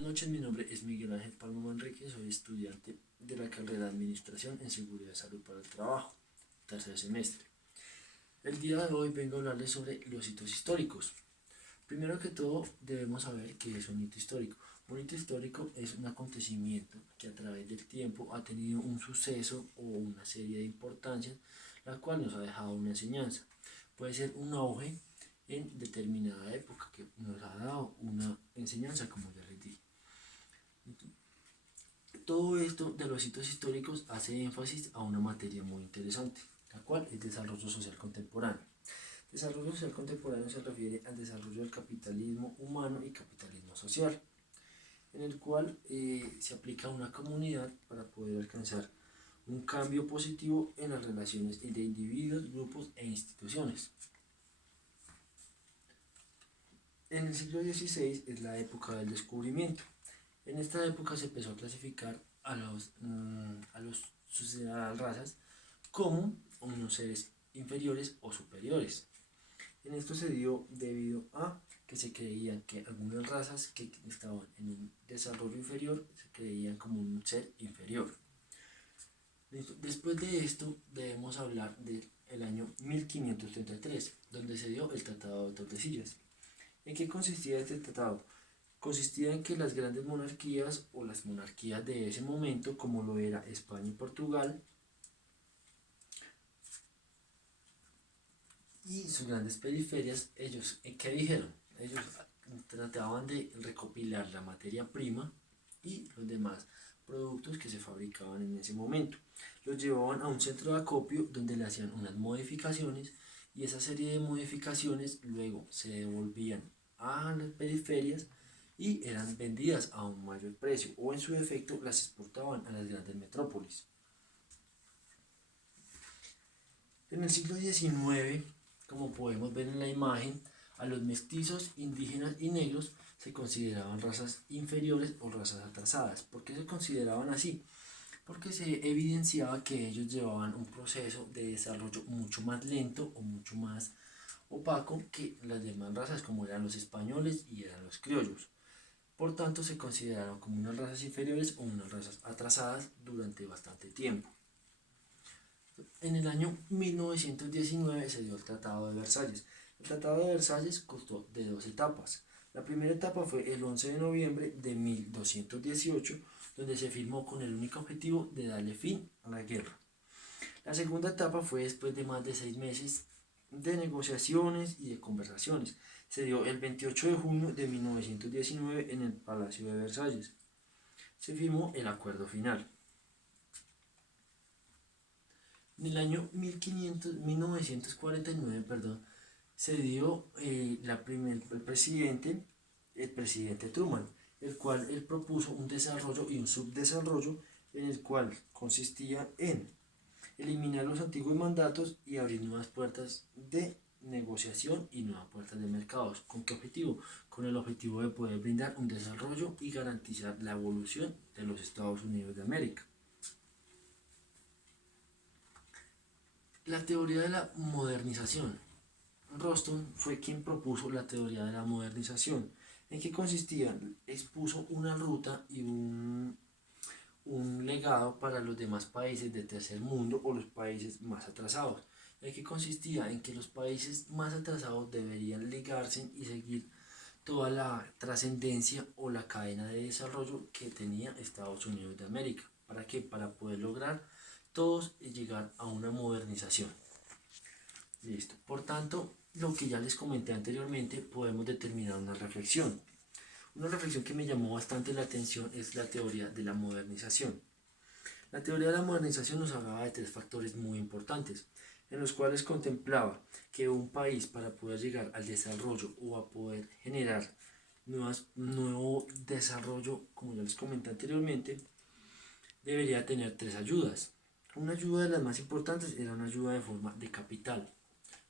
Buenas noches, mi nombre es Miguel Ángel Palma Manrique, soy estudiante de la carrera de Administración en Seguridad y Salud para el Trabajo, tercer semestre. El día de hoy vengo a hablarles sobre los hitos históricos. Primero que todo, debemos saber qué es un hito histórico. Un hito histórico es un acontecimiento que a través del tiempo ha tenido un suceso o una serie de importancias, la cual nos ha dejado una enseñanza. Puede ser un auge en determinada época que nos ha dado una enseñanza, como ya les dije. Todo esto de los hitos históricos hace énfasis a una materia muy interesante, la cual es desarrollo social contemporáneo. Desarrollo social contemporáneo se refiere al desarrollo del capitalismo humano y capitalismo social, en el cual se aplica a una comunidad para poder alcanzar un cambio positivo en las relaciones entre individuos, grupos e instituciones. En el siglo XVI es la época del descubrimiento. En esta época se empezó a clasificar a las razas como unos seres inferiores o superiores. En esto se dio debido a que se creían que algunas razas que estaban en un desarrollo inferior se creían como un ser inferior. Después de esto debemos hablar del año 1533, donde se dio el Tratado de Tordesillas. ¿En qué consistía este tratado? Consistía en que las grandes monarquías o las monarquías de ese momento, como lo era España y Portugal, y sus grandes periferias, ellos, ¿qué dijeron? Ellos trataban de recopilar la materia prima y los demás productos que se fabricaban en ese momento. Los llevaban a un centro de acopio donde le hacían unas modificaciones y esa serie de modificaciones luego se devolvían a las periferias y eran vendidas a un mayor precio o en su defecto las exportaban a las grandes metrópolis. En el siglo XIX, como podemos ver en la imagen, a los mestizos, indígenas y negros se consideraban razas inferiores o razas atrasadas. ¿Por qué se consideraban así? Porque se evidenciaba que ellos llevaban un proceso de desarrollo mucho más lento o mucho más opaco que las demás razas como eran los españoles y eran los criollos. Por tanto, se consideraron como unas razas inferiores o unas razas atrasadas durante bastante tiempo. En el año 1919 se dio el Tratado de Versalles. El Tratado de Versalles constó de dos etapas. La primera etapa fue el 11 de noviembre de 1218, donde se firmó con el único objetivo de darle fin a la guerra. La segunda etapa fue después de más de 6 meses de negociaciones y de conversaciones. Se dio el 28 de junio de 1919 en el Palacio de Versalles. Se firmó el acuerdo final. En el año 1949, se dio el presidente Truman, el cual él propuso un desarrollo y un subdesarrollo en el cual consistía en eliminar los antiguos mandatos y abrir nuevas puertas de negociación y nuevas puertas de mercados. ¿Con qué objetivo? Con el objetivo de poder brindar un desarrollo y garantizar la evolución de los Estados Unidos de América. La teoría de la modernización. Roston fue quien propuso la teoría de la modernización. ¿En qué consistía? Expuso una ruta y un legado para los demás países del tercer mundo o los países más atrasados. ¿En qué consistía? En que los países más atrasados deberían ligarse y seguir toda la trascendencia o la cadena de desarrollo que tenía Estados Unidos de América. ¿Para qué? Para poder lograr todos llegar a una modernización. Listo. Por tanto, lo que ya les comenté anteriormente, podemos determinar una reflexión. Una reflexión que me llamó bastante la atención es la teoría de la modernización. La teoría de la modernización nos hablaba de tres factores muy importantes, en los cuales contemplaba que un país para poder llegar al desarrollo o a poder generar nuevo desarrollo, como ya les comenté anteriormente, debería tener tres ayudas. Una ayuda de las más importantes era una ayuda de forma de capital.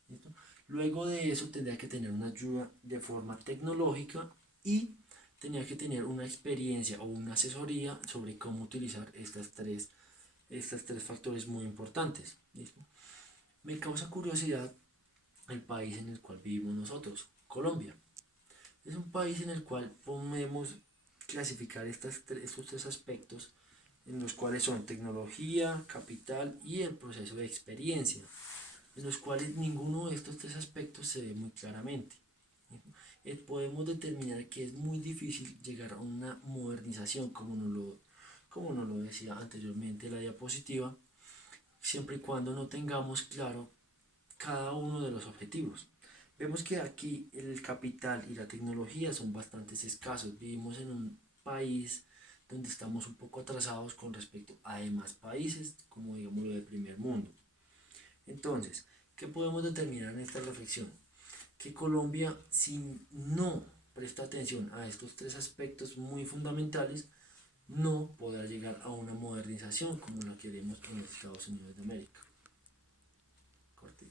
¿Listo? Luego de eso tendría que tener una ayuda de forma tecnológica y tenía que tener una experiencia o una asesoría sobre cómo utilizar estos tres factores muy importantes. ¿Listo? Me causa curiosidad el país en el cual vivimos nosotros, Colombia. Es un país en el cual podemos clasificar estos tres aspectos, en los cuales son tecnología, capital y el proceso de experiencia, en los cuales ninguno de estos tres aspectos se ve muy claramente. Podemos determinar que es muy difícil llegar a una modernización, como nos lo decía anteriormente la diapositiva, siempre y cuando no tengamos claro cada uno de los objetivos. Vemos que aquí el capital y la tecnología son bastante escasos. Vivimos en un país donde estamos un poco atrasados con respecto a demás países, como digamos lo del primer mundo. Entonces, ¿qué podemos determinar en esta reflexión? Que Colombia, si no presta atención a estos tres aspectos muy fundamentales, no podrá llegar a una modernización como la queremos en los Estados Unidos de América. Corte.